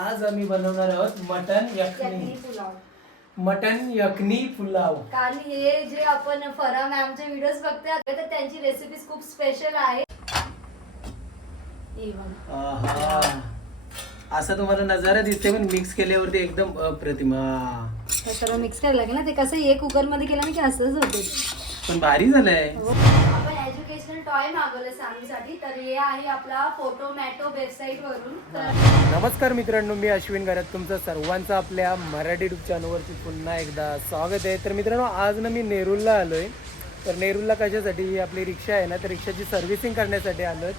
आज आम्ही बनवणार आहोत मटन चटणी यखनी पुलाव. मटन यखनी पुलाव. कारण हे जे आपण फरा मॅमचे व्हिडिओज बघतोय तर त्यांची रेसिपीज खूप स्पेशल आहे हे बघा. आहा. असा तुम्हाला नजारा दिसते पण मिक्स केल्यावरती एकदम अप्रतिमा. हे सर्व मिक्स करायला लागेल ना? ते कसं हे कुकरमध्ये केलं ना की असंच होते. पण भारी झालंय. आपण टॉय सामीसाठी तर हे आहे आपला तर नमस्कार मित्रांनो मी अश्विन घरात तुमचं सर्वांचं आपल्या मराठी युट्यूब चॅनलवरती पुन्हा एकदा स्वागत आहे. तर मित्रांनो आज ना मी नेरूलला आलोय. तर नेरूलला कशासाठी? ही आपली रिक्षा आहे ना तर रिक्षाची सर्व्हिसिंग करण्यासाठी आलोय.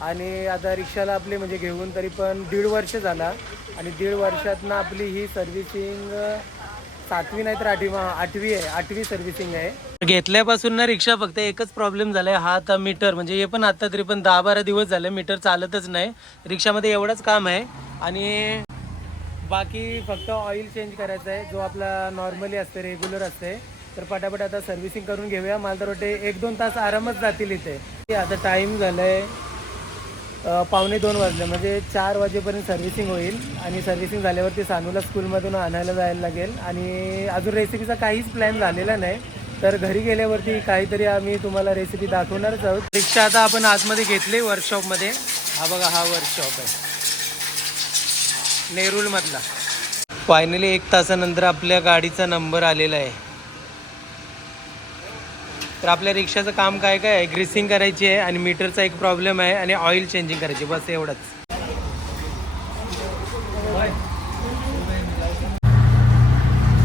आणि आता रिक्षाला आपली म्हणजे घेऊन तरी पण दीड वर्ष झाला. आणि दीड वर्षात ना आपली ही सर्व्हिसिंग सातवी नाही तर आठवी आठवी आहे आठवी सर्व्हिसिंग आहे. घेतल्यापासून ना रिक्षा फक्त एकच प्रॉब्लेम झालाय हा आता मीटर म्हणजे हे पण आता तरी पण दहा बारा दिवस झाले मीटर चालतच नाही. रिक्षामध्ये एवढंच काम आहे. आणि बाकी फक्त ऑइल चेंज करायचं आहे. जो आपला नॉर्मली असते रेग्युलर असते तर पटापट आता सर्व्हिसिंग करून घेऊया. मला तर वाटते एक दोन तास आरामच जातील इथे. आता टाईम झालाय. पावणे दोन वाजले. म्हणजे चार वाजेपर्यंत सर्व्हिसिंग होईल आणि सर्व्हिसिंग झाल्यावरती सानूला स्कूलमधून आणायला जायला लागेल. आणि अजून रेसिपीचा काहीच प्लॅन झालेला नाही. तर घरी गेल्यावरती काहीतरी आम्ही तुम्हाला रेसिपी दाखवणारच आहोत. रिक्षा आता आपण आतमध्ये घेतली वर्कशॉपमध्ये हा बघा हा वर्कशॉप आहे. नेरूलमधला. फायनली एक तासानंतर आपल्या गाडीचा नंबर आलेला आहे. तर आपल्या रिक्षाचं काम काय काय आहे? ग्रीसिंग करायची आहे आणि मीटरचा एक प्रॉब्लेम आहे आणि ऑइल चेंजिंग करायची बस एवढंच.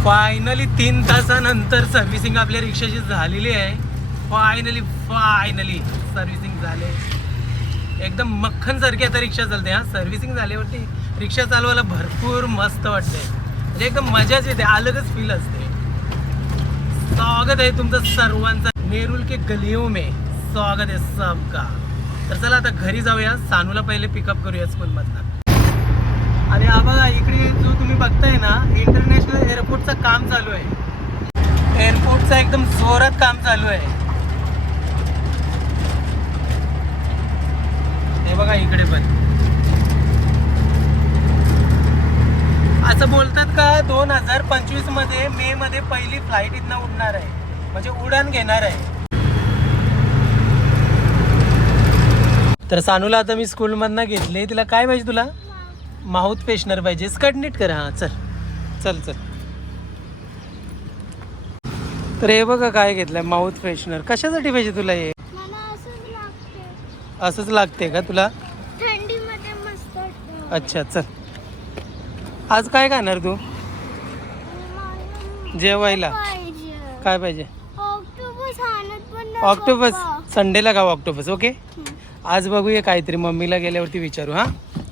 फायनली तीन तासानंतर सर्व्हिसिंग आपल्या रिक्षाची झालेली आहे. फायनली फायनली सर्व्हिसिंग झाले. एकदम मक्खन सारखी आता रिक्षा चालते हा. सर्व्हिसिंग झाल्यावरती रिक्षा चालवायला भरपूर मस्त वाटते म्हणजे एकदम मजाच येते अलगच फील असते. स्वागत आहे तुमचं सर्वांचं. नेरुल के गलियों में स्वागत आहे सबका। तर चला आता घरी जाऊया सानूला पहिले पिकअप करूया स्कूलमधनं आणि हा बघा इकडे जो तुम्ही बघताय ना इंटरनॅशनल एअरपोर्टचं काम चालू आहे. एअरपोर्टचं एकदम जोरात काम चालू आहे. हे बघा इकडे पण. असं बोलतात का दोन हजार पंचवीसमध्ये मे मध्ये पहिली फ्लाईट इथनं उडणार आहे. म्हणजे उडान घेणार आहे. तर सानूला आता मी स्कूलमधनं घेतले तिला काय पाहिजे तुला? माउथ पेशनर पाहिजे. स्कट नीट कर. हा चल. चल चल. तर हे बघा काय घेतलंय. Mouth freshener. कशासाठी पाहिजे तुला हे? असंच लागते का तुला. अच्छा चल. आज काय खाणार तू? जेवायला. काय पाहिजे ऑक्टोबस आणत पण नाही ऑक्टोपस. संडेला खाऊ ऑक्टोपस ओके? आज बघूया काहीतरी. मम्मीला गेल्यावरती विचारू हा?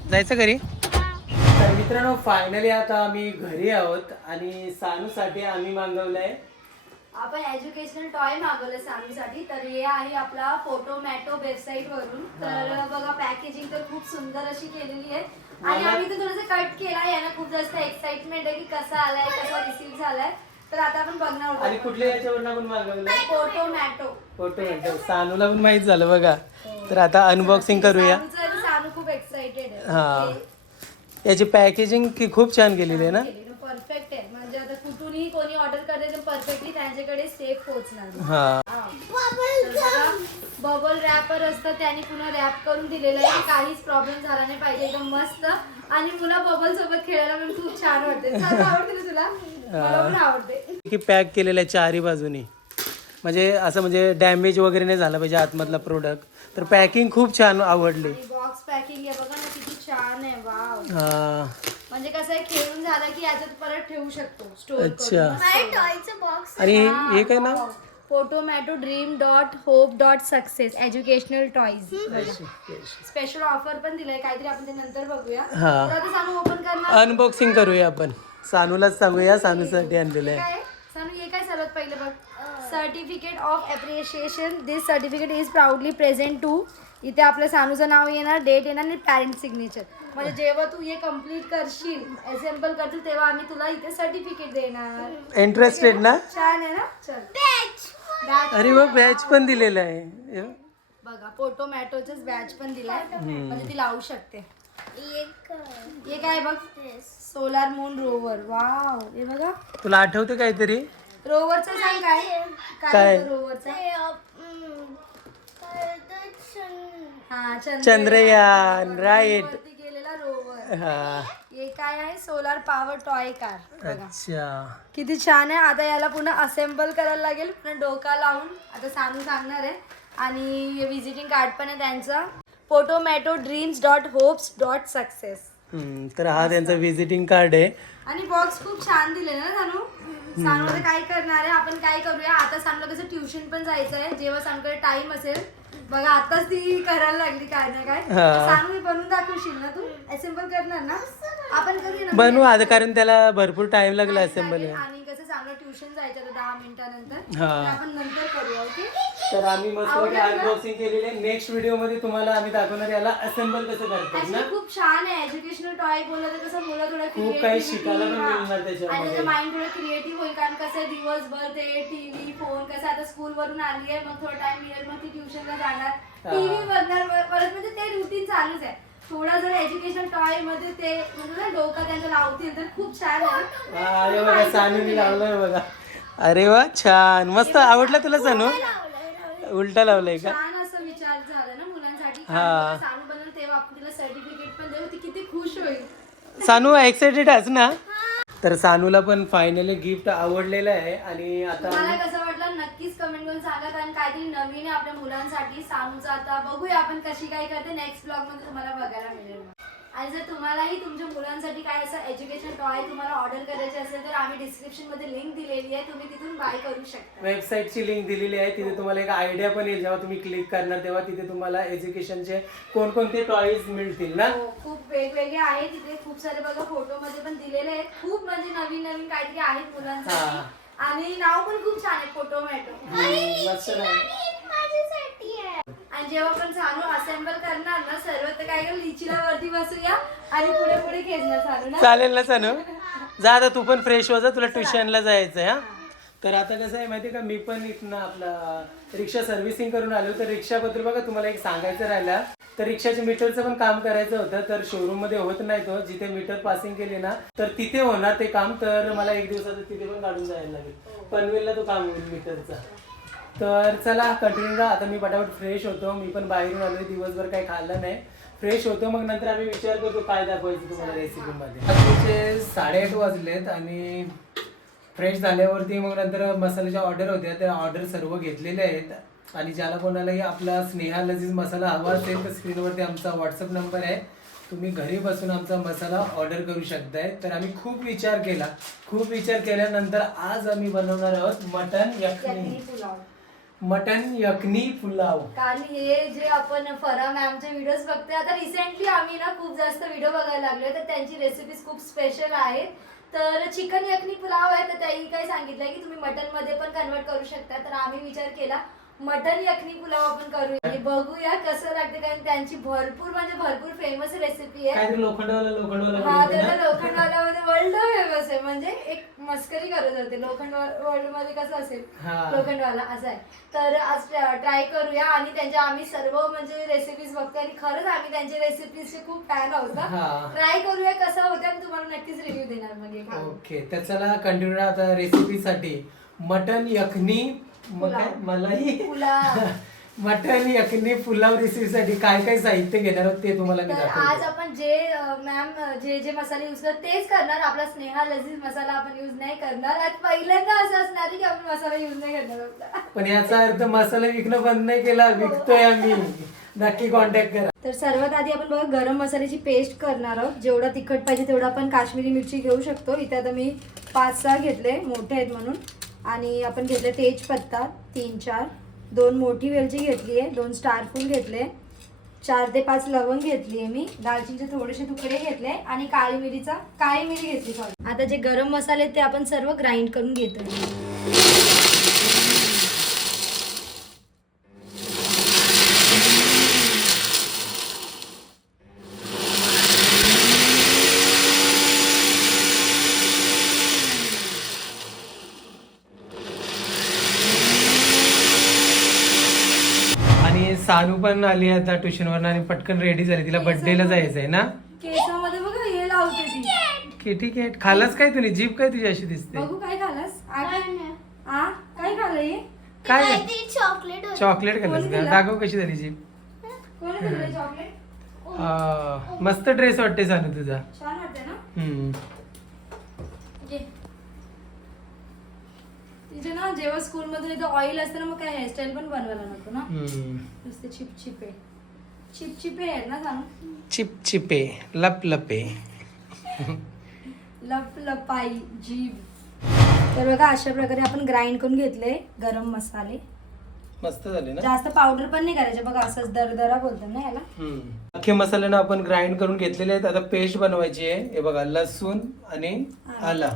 जायचं घरी? तर मित्रांनो फायनली आता आम्ही घरी आहोत आणि सानूसाठी आम्ही मागवलंय. आपण एज्युकेशनल टॉय मागवलं सामीसाठी तर हे आहे आपला फोटोमॅटो वेबसाईट वरून. तर बघा पॅकेजिंग तर खूप सुंदर अशी केलेली आहे. आणि आम्ही तर थोडंसं कट केलाय. याला खूप जास्त एक्साइटमेंट आहे की कसा आलाय कसा रिसीव्ह झालाय. तर आता आपण बघणार आणि आहोत कुठल्या आपण फोटो म्हणतो सानूला पण माहीत झालं बघा. तर आता अनबॉक्सिंग करूया. सानूचं आणि सानू खूप एक्साइटेड आहे. हा. याची पॅकेजिंग की खूप छान केलेली आहे ना? परफेक्ट आहे. कुठूनही कोणी ऑर्डर करते तर परफेक्टली त्यांच्याकडे सेफ पोहोचणार. हा. बबल रॅपर असतं त्यांनी पुन्हा रॅप करून दिलेलं आहे. काहीच प्रॉब्लेम झाला नाही पाहिजे. एकदम मस्त. आणि पुन्हा बबल सोबत खेळायला पण खूप छान वाटते. आवडते तुला? मला पण आवडते. की पॅक केलेलं आहे चारही बाजूनी. म्हणजे असं म्हणजे डॅमेज वगैरे नाही झालं पाहिजे आतमधला प्रोडक्ट तर पॅकिंग खूप छान आवडली. बॉक्स पॅकिंग आहे. बघा ना किती छान आहे. वाव हा. म्हणजे कसं आहे खेळून झालं की याच्यात परत ठेवू शकतो स्टोर अच्छा. काय टॉयचं बॉक्स आणि हे. काय ना फोटोमॅटो dream dot hope dot success educational toys special offer पण दिलाय काहीतरी आपण ते नंतर बघूया. हा. तर आता सांगू ओपन करणार. अनबॉक्सिंग करूया आपण. सानूलाच सांगूया सानूसाठी आणलेलं आहे. काय? सांगू हे काय सर्वात पहिले बघ? Certificate of appreciation this certificate is proudly present to इथे आपलं सानूचं नाव येणार डेट येणार आणि पॅरेंट सिग्नेचर म्हणजे जेव्हा तू हे कंप्लीट करशील असेंबल करशील तेव्हा आम्ही तुला इथे सर्टिफिकेट देणार. इंटरेस्टेड ना? छान आहे ना? चल. अरे वा बॅच पण दिलेला आहे. हे. बघा फोटोमॅटोचंच बॅच पण दिलाय. म्हणजे ती लावू शकते. एक हे काय बघ? सोलार मून रोवर वाव हे बघा. तुला आठवते काहीतरी? रोवरचं सांग काय? काय? काय? रोवरचं हा चंद्रयान. चंद्रयान राईट वरती गेलेला रोवर हा. हे काय आहे? सोलार पॉवर टॉय कार बघा. अच्छा. किती छान आहे. आता याला पुन्हा असेंबल करायला लागेल. पुन्हा डोका लावून. आता सांगू सांगणार आहे. आणि विजिटिंग कार्ड पण आहे त्यांचा. पोटोमॅटो dreams dot hopes dot success hmm, तर हा त्यांचा विजिटिंग कार्ड आहे. आणि बॉक्स खूप छान दिले ना सानू? आता काय करणार आहे आपण काय करूया? आता सानूला कसं ट्युशन पण जायचं आहे जेव्हा सानूकडे टाइम असेल बघा आताच ती करायला लागली काय ना काय. सानू मी बनवून दाखवशील ना तू? असेंबल करणार ना? आपण करूया ना बनवू आता कारण त्याला भरपूर टाइम लागला असेंबल आणि कसं चांगलं ट्युशन जायचं आता दहा मिनिटानंतर. हा. तर आपण नंतर करूया ओके? तर आम्ही मस्त अनबॉक्सिंग केलेली. नेक्स्ट व्हिडिओमध्ये तुम्हाला आम्ही दाखवणार याला असेंबल कसं करतात ना? खूप छान आहे. एज्युकेशनल टॉय बोललं तर कसं मुलं थोडं खूप काही शिकायला पण मिळणार त्याच्यामध्ये. आणि त्याचं माइंड थोडं क्रिएटिव्ह होईल कारण कसं आहे, दिवसभर ते टीव्ही फोन कसं आता स्कूल वरून आली आहे मग थोडा टाइम मिळेल मग ती ट्युशनला जाणार. टीव्ही बघणार परत म्हणजे ते रुटीन चालूच आहे. थोडा जर एज्युकेशनमध्ये ते म्हणजे डोकं त्यांचं लावतील तर खूप छान हा, अरे बघा सानूनी लावलंय बघा. अरे वा छान. मस्त. आवडला तुला सानू? उलटा लावलाय का? छान असं विचार झाला ना मुलांसाठी. हा. सांगू बनवून तेव्हा आपण तिला सर्टिफिकेट पण देऊ ती किती खुश होईल. सानू एक्साइटेड आहेस ना? तर सानूला पण फायनली गिफ्ट आवडलेलं आहे आणि आता तुम्हाला कसं वाटलं? नक्कीच कमेंट करून सांगा कारण काहीतरी नवीन आहे आपल्या मुलांसाठी. सानूचा आता बघूया आपण कशी काय करते. नेक्स्ट ब्लॉगमध्ये तुम्हाला बघायला मिळेल. आणि जर तुम्हालाही तुमच्या मुलांसाठी काय असं एज्युकेशन टॉय तुम्हाला ऑर्डर करायचे असेल तर आम्ही डिस्क्रिप्शनमध्ये लिंक दिलेली आहे. तुम्ही तिथून बाय करू शकता. वेबसाईटची लिंक दिलेली आहे. तिथे तुम्हाला एक आयडिया पण येईल. जेव्हा तुम्ही क्लिक करणार तेव्हा तिथे तुम्हाला एज्युकेशनचे कोणकोणते टॉईज मिळतील ना? हो, खूप वेगवेगळे आहेत. तिथे खूप सारे बघा फोटो मध्ये पण दिलेले आहेत. खूप म्हणजे नवीन नवीन काहीतरी आहेत मुलांसाठी. आणि नाव पण खूप छान आहे माझ्यासाठी आहे. आणि जेव्हा आपण चालू असेंबल करणार ना सर्व तर काय करू लिचीला वरती बसूया आणि पुढे पुढे खेचणार चालू ना? चालेल ना सानू. जा आता तू पण फ्रेश हो जा. तुला ट्युशनला जायचं आहे हा? तर आता कसं आहे माहिती आहे का? मी पण इथनं आपला रिक्षा सर्व्हिसिंग करून आलो. तर रिक्षाबद्दल बघा तुम्हाला एक सांगायचं राहिलं. तर रिक्षाच्या मीटरचं पण काम करायचं होतं तर शोरूममध्ये होत नाही तो. जिथे मीटर पासिंग केली ना तर तिथे होणार ते काम. तर मला एक दिवसाचं तिथे पण काढून जायला लागेल. पनवेलला तो काम होईल मीटरचा तर चला कंटिन्यू राहा. आता मी पटापट फ्रेश होतो. मी पण बाहेरून आलो दिवसभर काही खाल्लं नाही. फ्रेश होतो मग नंतर आम्ही विचार करतो काय दाखवायचं तुम्हाला रेसिपीमध्ये साडेआठ वाजलेत आणि फ्रेश झाल्यावरती मग नंतर मसाल्याच्या ऑर्डर होत्या त्या ऑर्डर सर्व घेतलेल्या आहेत. आणि ज्याला कोणालाही आपला स्नेहा लजीज मसाला हवा असेल तर स्क्रीनवरती आमचा व्हॉट्सअप नंबर आहे. तुम्ही घरी बसून आमचा मसाला ऑर्डर करू शकताय. तर आम्ही खूप विचार केला. खूप विचार केल्यानंतर आज आम्ही बनवणार आहोत मटन यखनी. पुलाव. मटन यखनी पुलाव. कारण हे जे आपण फरा मॅमचे व्हिडिओज बघतोय आता रिसेंटली आम्ही ना खूप जास्त व्हिडिओ बघायला लागलोय. तर त्यांची रेसिपीज खूप स्पेशल आहेत. तर चिकन यखनी पुलाव आहे तर त्यांनी काय सांगितलंय की तुम्ही मटनमध्ये पण कन्वर्ट करू शकता. तर आम्ही विचार केला मटन यखनी पुलाव आपण करूया. आणि बघूया कसं लागते कारण त्यांची भरपूर म्हणजे भरपूर फेमस रेसिपी आहे. काहीतरी लोखंडवाला लोखंडवाला हा ना? लोखंडवाल्यामध्ये वर्ल्ड फेमस आहे. म्हणजे एक मस्करी करत होते. लोखंड वर्ल्डमध्ये कसं असेल? हा. लोखंडवाला असं आहे. तर आज ट्राय करूया. आणि त्यांच्या आम्ही सर्व म्हणजे रेसिपीज बघतो आणि खरंच आम्ही त्यांच्या रेसिपीजचे खूप फॅन आहोत हा. ट्राय करूया कसं होतं आणि तुम्हाला नक्कीच रिव्ह्यू देणार मग. ओके तर चला कंटिन्यू आता रेसिपीसाठी मटन यखनी मग काय? पुलाव. मटन यखनी पुलाव रेसिपीसाठी काय काय साहित्य घेणार आहोत ते तुम्हाला मी तर आज दाखवतो आपण जे मॅम जे जे मसाले यूज करतो तेच करणार. आपला स्नेहा लजीज मसाला आपण यूज नाही करणार. आज पहिल्यांदा असं असणार आहे की आपण मसाला यूज नाही करणार आपला पण याचा अर्थ मसाला विकणं बंद नाही केला विकतोय आम्ही. नक्की कॉन्टॅक्ट करा. तर सर्वात आधी आपण बघा गरम मसाल्याची पेस्ट करणार आहोत. जेवढा तिखट पाहिजे तेवढा आपण काश्मीरी मिरची घेऊ शकतो. इथे आता मी पाच सहा घेतले मोठे आहेत म्हणून. आणि आपण घेतलं तेजपत्ता तीन चार. दोन मोठी वेलची घेतली आहे दोन स्टारफूल घेतले चार ते पाच लवंग घेतली आहे मी. दालचिनीचे थोडेसे तुकडे घेतले आणि काळी मिरीचा काळी मिरी घेतली आता जे गरम मसाले ते आपण सर्व ग्राइंड करून घेतोय आणि सानू पण आली आता ट्युशनवर आणि पटकन रेडी झाली. तिला बर्थडेला जायचंय ना? केसामध्ये बघा हे लावते ती. किटी कॅट खालास काय तुम्ही जीप काय तुझी अशी दिसते? बघू काय खालास? आ आ? काय खाल्लं हे? काय? काहीतरी चॉकलेट का? दिलं? दाखव कशी झाली जीप कोणी चॉकलेट आ, मस्त ड्रेस वाटते सानू तुझा. छान वाटते ना? हम्म. तिचे ना जेव्हा स्कूल इथं ऑइल असतं ना मग काय हेअरस्टाईल पण बनवायला नको ना. नुसते चिप चिपे चिप चिपे आहेत ना सांग. चिप चिपे लप लपे लप लपाई जीभ. तर बघा अशा प्रकारे आपण ग्राइंड करून घेतले गरम मसाले. मस्त झाले ना? जास्त पावडर पण नाही करायचे. बघा असंच दरदरा बोलतो ना याला. अख्खे मसाले ना आपण ग्राइंड करून घेतलेले आहेत. आता पेस्ट बनवायची आहे. हे बघा लसूण आणि आला.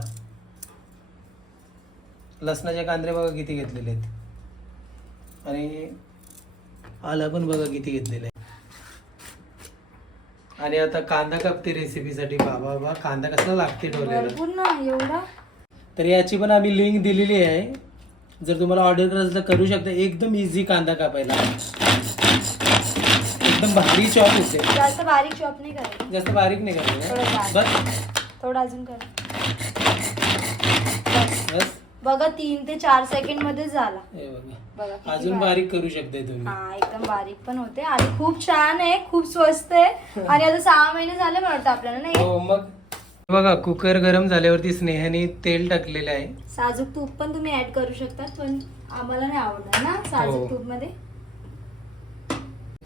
लसणाचे कांदे बघा किती घेतलेले आहेत. आणि आला पण बघा किती घेतलेले आहे आणि आता कांदा कापते रेसिपीसाठी बाबा बाबा कांदा कसा लागते ठेवलेला तर याची पण आम्ही लिंक दिलेली आहे. जर तुम्हाला ऑर्डर करायचं तर करू शकता. एकदम इझी कांदा कापायला. एकदम भारी चॉप होते जास्त बारीक चॉप नाही करायचं. जास्त बारीक नाही करायचं. बस. थोडं अजून करा. बस. बघा तीन ते चार सेकंडमध्ये झाला. हे बघा. बघा किती अजून बारीक. करू शकताय तुम्ही. हा एकदम बारीक पण होते. आणि खूप छान आहे खूप स्वस्त आहे. आणि आता सहा महिने झाले मला वाटतं आपल्याला नाही? हो मग? बघा कुकर गरम झाल्यावरती स्नेहाने तेल टाकलेलं आहे. साजूक तूप पण तुम्ही ऍड करू शकता पण आम्हाला नाही आवडणार ना हो. साजूक तूपमध्ये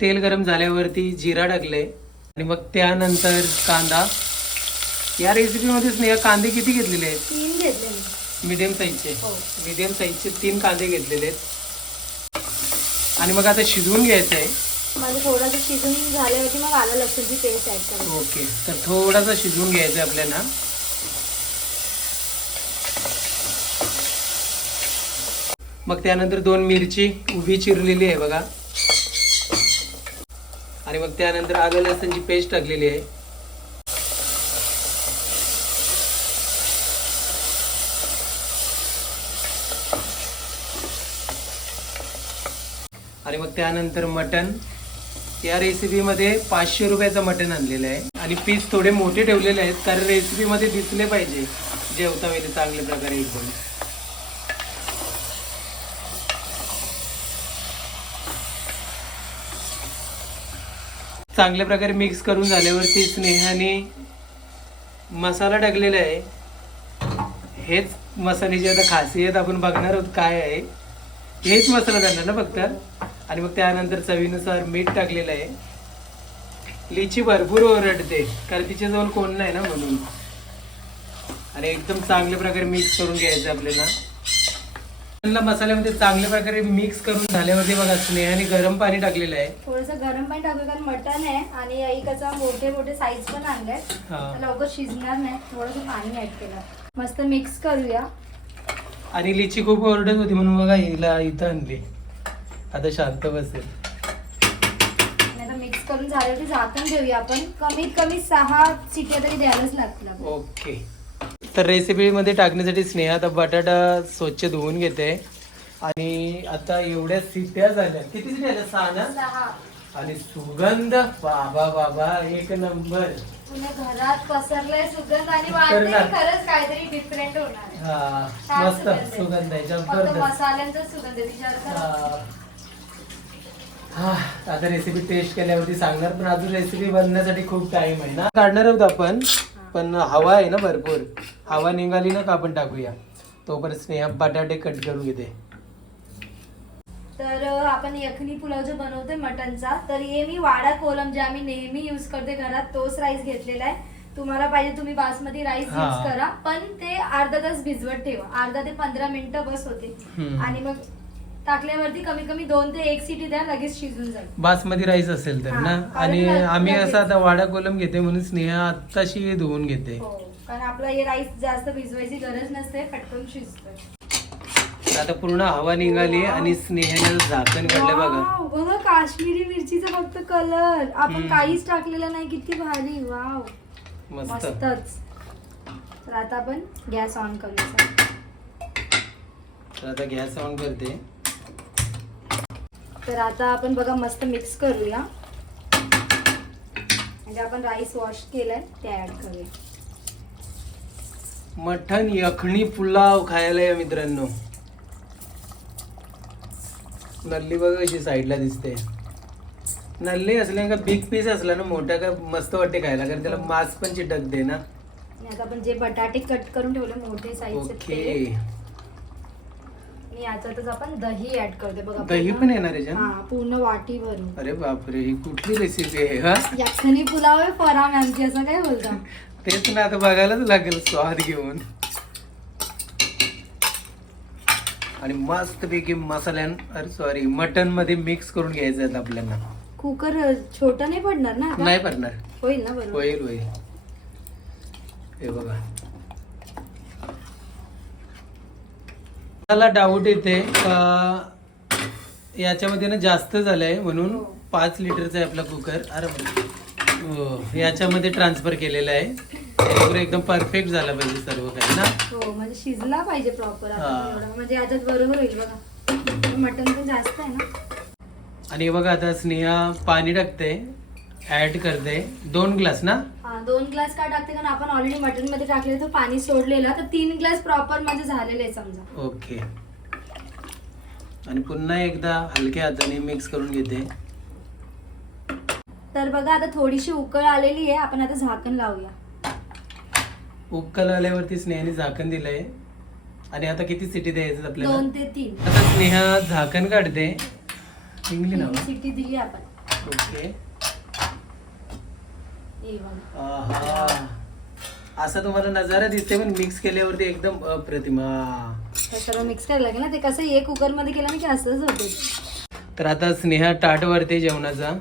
तेल गरम झाल्यावरती जिरा टाकले आणि मग त्यानंतर कांदा. या रेसिपीमध्ये स्नेहा कांदे किती घेतलेले आहेत? तीन घेतले मी मीडियम साईजचे. हो. मीडियम साईजचे तीन कांदे घेतलेले आहेत. आणि मग आता शिजवून घ्यायचं आहे थोडंसं शिजून झाल्यावरती मग आलं लसूणची पेस्ट करायची. ओके. तर थोडासा शिजवून घ्यायचं आहे आपल्याला. मग त्यानंतर दोन मिरची उभी चिरलेली आहे बघा. आणि मग त्यानंतर आलं लसणची पेस्ट टाकलेली आहे. आणि मग त्यानंतर मटन या रेसिपीमध्ये पाचशे रुपयाचं मटण आणलेलं आहे. आणि पीस थोडे मोठे ठेवलेले आहेत कारण रेसिपीमध्ये दिसले पाहिजे जेवता वेळी चांगल्या प्रकारे एकदम चांगल्या प्रकारे मिक्स करून झाल्यावरती स्नेहाने मसाला टाकलेला आहे. हेच मसाल्याची आता खासियत आपण बघणार आहोत काय आहे. हेच मसाला घालणार ना फक्त. आणि मग त्यानंतर चवीनुसार मीठ टाकलेलं आहे. लिची भरपूर ओरडते कारण तिच्याजवळ कोण नाही ना म्हणून. आणि एकदम चांगल्या प्रकारे मिक्स करून घ्यायचं आपल्याला. त्यांना मसाल्यामध्ये चांगल्या प्रकारे मिक्स करून झाल्यावरती बघा स्नेहाने गरम पाणी टाकलेलं आहे. थोडंसं गरम पाणी टाकू कारण मटण आहे आणि ऐकाचा मोठे मोठे साईज पण आणलाय लवकर शिजणार नाही थोडंसं पाणी ऍड केलं. मस्त मिक्स करूया. आणि लिची खूप ओरडत होती म्हणून बघा हिला इथं आणली. आता शांत बसेल. मिक्स करून झाल्यावरती झाकण घेऊया आपण. कमीत कमी सहा सिट्या तरी द्यायलाच लागतील. ओके. तर रेसिपीमध्ये टाकण्यासाठी स्नेहा आता बटाटा स्वच्छ धुवून घेते. आणि आता एवढ्या सिट्या झाल्या. किती झाल्या? सहा ना? आणि सुगंध. बाबा बाबा एक नंबर. पुन्हा घरात पसरलाय सुगंध आणि वाटतंय की करणार. खरंच काहीतरी डिफरंट होणार आहे. हा छान मस्त सुगंध आहे. सुगंध आहे फक्त जबरदस्त मसाल्यांचा सुगंध आहे तिच्यावर हा. हा, आता रेसिपी टेस्ट केल्यावरती सांगणार पण अजून रेसिपी बनण्यासाठी खूप टाइम आहे ना काढणार आहोत आपण पण हवा आहे ना भरपूर हवा निघाली ना का आपण टाकूया तोपर्यंत स्नेहा बटाटे कट करून घेते तर आपण यखनी पुलाव जो बनवतोय मटनचा तर हे मी वाडा कोलम जे आम्ही नेहमी यूज करते घरात तोच राईस घेतलेला आहे. तुम्हाला पाहिजे तुम्ही बासमती राईस हा. यूज करा पण ते अर्धा तास भिजवत ठेवा. अर्धा ते पंधरा मिनिटं बस होते. हम्म. आणि मग टाकल्यावरती कमी कमी दोन ते एक सिटी द्या लगेच शिजून जाईल. बासमती राईस असेल तर हा, ना आणि आम्ही लगेच. असं आता वाडा कोलम घेते म्हणून स्नेहा आत्ताशी धुवून घेते. हो कारण आपलं हे राईस जास्त भिजवायची गरज नसते पटकन शिजतोय. आता पूर्ण हवा निघाली आणि स्नेहाने झाकण काढलं बघा वाव, बघा. काश्मीरी मिरचीचा फक्त कलर आपण. काहीच टाकलेलं नाही किती भारी. वाव. मस्त. मस्तच. तर आता आपण गॅस ऑन करूया. तर आता गॅस ऑन करते. तर आता आपण बघा मस्त मिक्स करूया. आणि जे आपण राईस वॉश केलंय ते ऍड करूया. मटण यखणी पुलाव खायला या मित्रांनो. नल्ली बघा कशी साईडला दिसते. नल्ली असल्या का बिग पीस असला ना मोठा का मस्त वाटते खायला कारण त्याला मांस पण चिटकते ना. आणि आता आपण जे बटाटे कट करून ठेवले मोठे साईजचे ओके. याच्यातच आपण दही ऍड करते बघा दही पण येणार याच्यात हा पूर्ण वाटी भरून अरे बापरे ही कुठली रेसिपी आहे हा? यखनी पुलाव आहे फराम आमची असं काय बोलता? तेच ना आता बघायलाच लागेल स्वाद घेऊन. आणि मस्त पैकी मसाल्यान अरे सॉरी मटनमध्ये मिक्स करून घ्यायचं आहेत आपल्याला. कुकर छोटा नाही पडणार ना? नाही पडणार. होईल ना बरोबर. होईल होईल. हे बघा. मला डाऊट येते का याच्यामध्ये ना जास्त झालंय म्हणून हो. पाच लिटरचा आहे आपला कुकर. अरे. हो याच्यामध्ये ट्रान्सफर केलेला आहे. त्यामुळे एकदम परफेक्ट झाला पाहिजे सर्व काही ना? हो म्हणजे शिजला पाहिजे प्रॉपर हा. म्हणजे याच्यात बरोबर होईल बघा. मटन पण जास्त आहे ना? आणि हे बघा आता स्नेहा पाणी टाकते ऍड करते. दोन ग्लास ना? हा दोन ग्लास का टाकते? कारण आपण ऑलरेडी मटनमध्ये टाकले तर पाणी सोडलेलं तर तीन ग्लास प्रॉपर माझे झालेले आहे समजा. ओके आणि पुन्हा एकदा हलक्या हाताने मिक्स करून घेते. तर बघा आता थोडीशी उकळ आलेली आहे. आपण आता झाकण लावूया. उकल आल्यावरती स्नेहाने झाकण दिलंय. आणि आता किती सिटी द्यायचं आपल्याला? दोन ते तीन. आता स्नेहा झाकण काढते. तीन सिटी दिली आपण. ओके. हे बघा. आहा. असा तुम्हाला नजारा दिसते पण मिक्स केल्यावरती एकदम अप्रतिमा. सर्व मिक्स करायला लागेल ना? ते कसं एक कुकरमध्ये केलं ना की असंच होते तर आता स्नेहा ताट वरते जेवणाचा.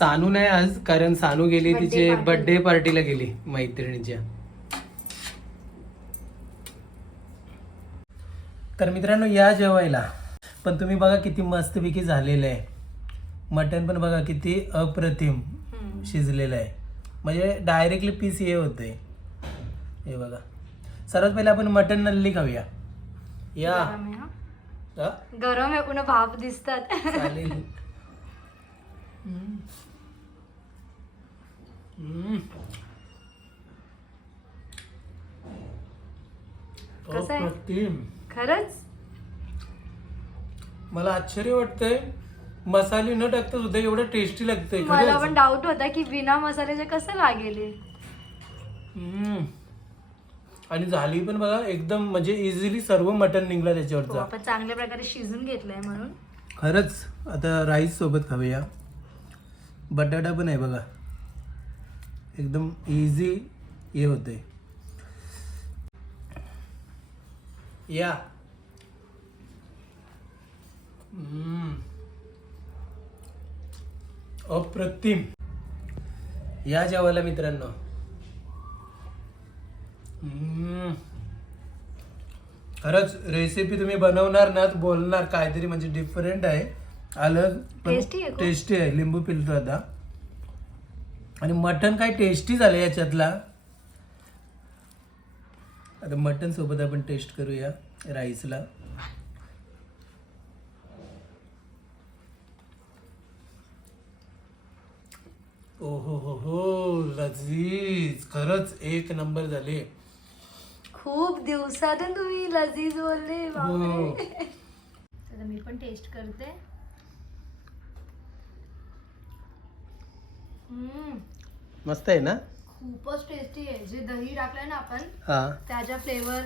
सानू नाही आज कारण सानू गेली Birthday तिचे party. बर्थडे पार्टीला गेली मैत्रिणीच्या. तर मित्रांनो या जेवायला. पण तुम्ही बघा किती मस्तपैकी झालेलं आहे. मटण पण बघा किती अप्रतिम शिजलेलं आहे. म्हणजे डायरेक्टली पीस हे होते हे बघा. सर्वात पहिले आपण मटण नल्ली खाऊया. या. गरम आहे हा. गरम आहे पुन्हा भाप दिसतात. चालेल हम्म. हम्म. कसं आहे? अप्रतिम. खरंच मला आश्चर्य वाटतंय मसाले न टाकता सुद्धा एवढं टेस्टी लागतंय मला खरंच. पण डाऊट होता की बिना मसाल्याचे कसं लागेल हे? हम्म. आणि झाली पण बघा एकदम म्हणजे इझिली सर्व मटन निघलं हो, त्याच्यावरचा आपण चांगल्या प्रकारे शिजून घेतलंय म्हणून खरंच आता राईस सोबत खाऊया बटाटा पण आहे बघा एकदम इझी हे होते. या. अप्रतिम. या जेवायला मित्रांनो. खरंच रेसिपी तुम्ही बनवणार ना बोलणार. काहीतरी म्हणजे डिफरंट आहे. आलं. टेस्टी आहे. लिंबू पिलतो आता. आणि मटन काय टेस्टी झालं याच्यातला? आता मटन सोबत आपण टेस्ट करूया राईसला ओहो हो हो लजीज खरंच एक नंबर झाले. खूप दिवसातून तुम्ही लजीज बोलले हो. मी पण टेस्ट करते. मस्त आहे ना? खूपच टेस्टी आहे. जे दही टाकलंय ना आपण हा. त्याच्या फ्लेवर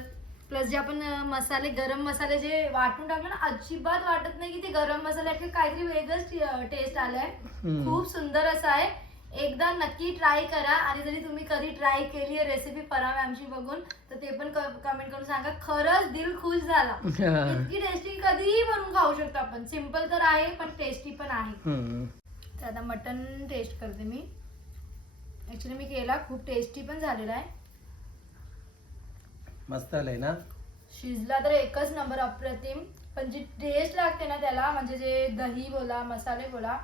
प्लस जे आपण मसाले गरम मसाले जे वाटून टाकले ना अजिबात वाटत नाही की ते गरम मसाले आहेत, काहीतरी वेगळंच टेस्ट आलाय. हम्म. खूप सुंदर असं आहे. एकदा नक्की ट्राय करा. आणि जरी तुम्ही कधी ट्राय केली आहे रेसिपी परा मॅमची बघून तर ते पण कमेंट करून सांगा. खरंच दिल खुश झाला. इतकी टेस्टी कधीही बनवून खाऊ शकतो आपण. सिंपल तर आहे पण टेस्टी पण आहे. हम्म. तर आता मटन टेस्ट करते मी. ऍक्च्युली मी केला खूप टेस्टी पण झालेला आहे. मस्त आलंय ना? शिजला तर एकच नंबर अप्रतिम. पण जी टेस्ट लागते ना त्याला म्हणजे जे दही बोला मसाले बोला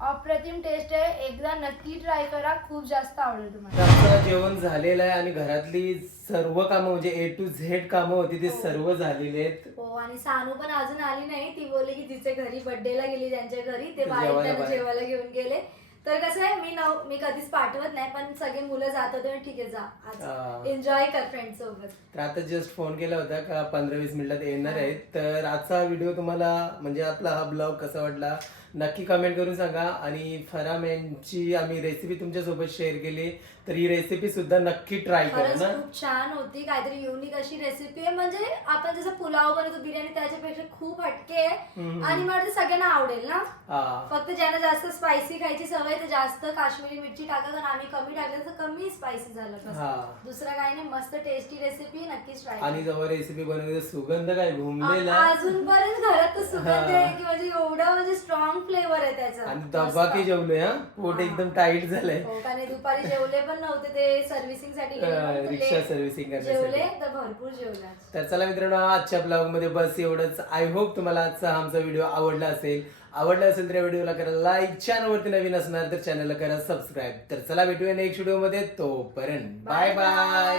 अप्रतिम टेस्ट आहे. एकदा नक्की ट्राय करा. खूप जास्त आवडेल तुम्हाला. आमचं जेवण झालेलं आहे आणि घरातली सर्व कामं म्हणजे ए टू झेड कामं होती ते सर्व झालेली आहेत. हो आणि सानू पण अजून आली नाही. ती बोलली की तिच्या घरी birthday ला गेली त्यांच्या घरी. ते बाहेर जेवायला त्यांना बाहेर. जेवायला घेऊन गेले. तर कसं आहे मी नव मी कधीच पाठवत नाही पण सगळे मुलं जात होते ठीक आहे जा. हा. एन्जॉय कर फ्रेंड सोबत. तर आता जस्ट फोन केला होता का पंधरा वीस मिनिटात येणार आहेत. तर आजचा व्हिडिओ तुम्हाला म्हणजे आपला हा ब्लॉग कसा वाटला? नक्की कमेंट करून सांगा. आणि फराम यांची आम्ही रेसिपी तुमच्यासोबत शेअर केली. तर ही रेसिपी सुद्धा नक्की ट्राय करा खरंच ना. खूप छान होती. काहीतरी युनिक अशी रेसिपी आहे. म्हणजे आपण जसं पुलाव बनवतो बिर्याणी त्याच्यापेक्षा खूप हटके आहे. हम्म. आणि मला वाटतं सगळ्यांना आवडेल ना? हा. फक्त ज्यांना जास्त स्पायसी खायची सवय तर जास्त काश्मीरी मिरची टाका. कारण आम्ही कमी टाकलं तर कमी स्पायसी झालं कसं. हा. दुसरं काही नाही. मस्त टेस्टी रेसिपी नक्कीच ट्राय आणि जेव्हा रेसिपी बनवली सुगंध काय घुमलेला? अजूनपर्यंत घरात तर सुगंध आहे. की म्हणजे एवढं म्हणजे स्ट्रॉंग फ्लेवर आहे त्याचा. आणि दबाकी जेवलोय हा? पोट एकदम टाईट झालंय. हो कारण दुपारी जेवले पण नव्हते ते सर्व्हिसिंगसाठी गेले अं, रिक्षा सर्व्हिसिंग जेवले करण्यासाठी. तर भरपूर जेवला तर चला मित्रांनो आजच्या ब्लॉगमध्ये बस एवढंच. आय होप तुम्हाला आजचा आमचा व्हिडिओ आवडला असेल. आवडला असेल तर या व्हिडिओला करा लाईक चॅनलवरती नवीन असणार तर चॅनलला करा सबस्क्राईब तर चला भेटूया नेक्स्ट व्हिडिओमध्ये. तोपर्यंत बाय बाय